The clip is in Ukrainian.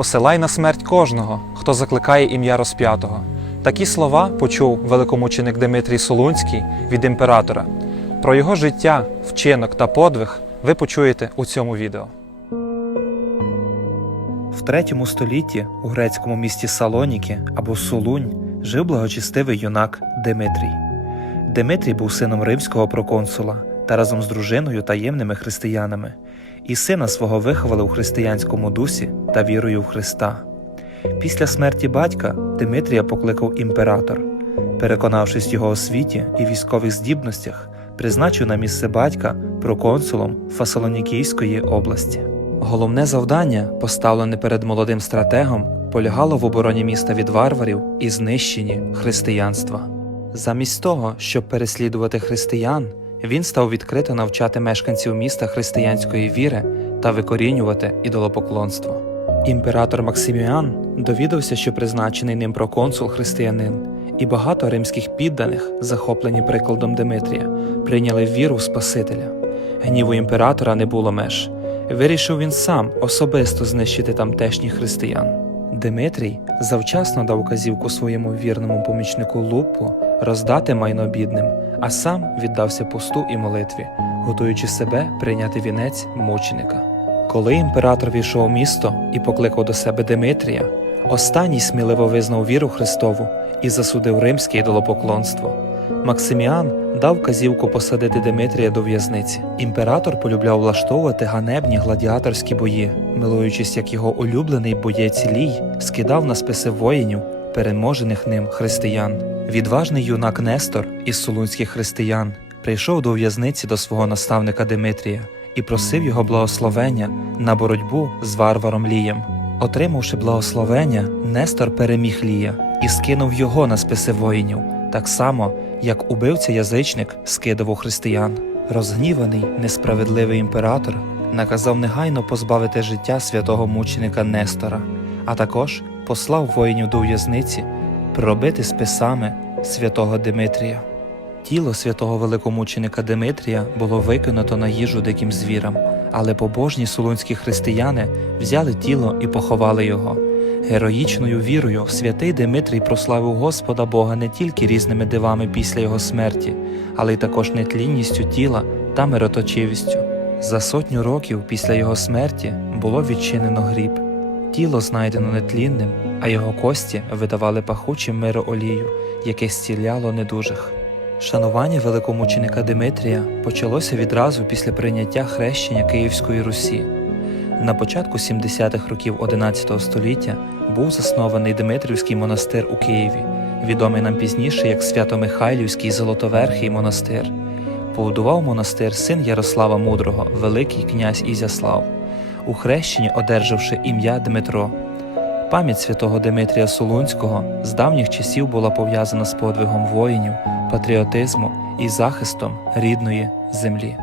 посилай на смерть кожного, хто закликає ім'я розп'ятого. Такі слова почув великомученик Дмитрій Солунський від імператора. Про його життя, вчинок та подвиг ви почуєте у цьому відео. В третьому столітті у грецькому місті Салоніки або Солунь жив благочестивий юнак Димитрій. Димитрій був сином римського проконсула та разом з дружиною таємними християнами, і сина свого виховали у християнському дусі та вірою в Христа. Після смерті батька Димитрія покликав імператор, переконавшись його освіті і військових здібностях, призначив на місце батька проконсулом Фасалонікійської області. Головне завдання, поставлене перед молодим стратегом, полягало в обороні міста від варварів і знищенні християнства. Замість того, щоб переслідувати християн, він став відкрито навчати мешканців міста християнської віри та викорінювати ідолопоклонство. Імператор Максиміан довідався, що призначений ним проконсул християнин, і багато римських підданих, захоплені прикладом Димитрія, прийняли віру в Спасителя. Гніву імператора не було меж. Вирішив він сам особисто знищити тамтешніх християн. Димитрій завчасно дав казівку своєму вірному помічнику Лупу роздати майно бідним, а сам віддався посту і молитві, готуючи себе прийняти вінець мученика. Коли імператор війшов у місто і покликав до себе Димитрія, останній сміливо визнав віру Христову і засудив римське ідолопоклонство. Максиміан дав казівку посадити Димитрія до в'язниці. Імператор полюбляв влаштовувати ганебні гладіаторські бої, милуючись, як його улюблений боєць Лій скидав на списи воїнів, переможених ним християн. Відважний юнак Нестор із солунських християн прийшов до в'язниці до свого наставника Димитрія і просив його благословення на боротьбу з варваром Лієм. Отримавши благословення, Нестор переміг Лія і скинув його на списи воїнів, так само, як убивця язичник скидав у християн. Розгніваний несправедливий імператор наказав негайно позбавити життя святого мученика Нестора, а також послав воїнів до в'язниці пробити списами святого Димитрія. Тіло святого великомученика Димитрія було викинуто на їжу диким звірам, але побожні солунські християни взяли тіло і поховали його. Героїчною вірою святий Димитрій прославив Господа Бога не тільки різними дивами після його смерті, але й також нетлінністю тіла та мироточивістю. За сотню років після його смерті було відчинено гріб. Тіло знайдено нетлінним, а його кості видавали пахучим мироолію, яке зціляло недужих. Шанування великомученика Димитрія почалося відразу після прийняття хрещення Київської Русі. На початку 70-х років XI століття був заснований Димитрівський монастир у Києві, відомий нам пізніше як Свято-Михайлівський Золотоверхий монастир. Побудував монастир син Ярослава Мудрого, Великий князь Ізяслав, у хрещенні одержавши ім'я Дмитро. Пам'ять святого Димитрія Солунського з давніх часів була пов'язана з подвигом воїнів, патріотизму і захистом рідної землі.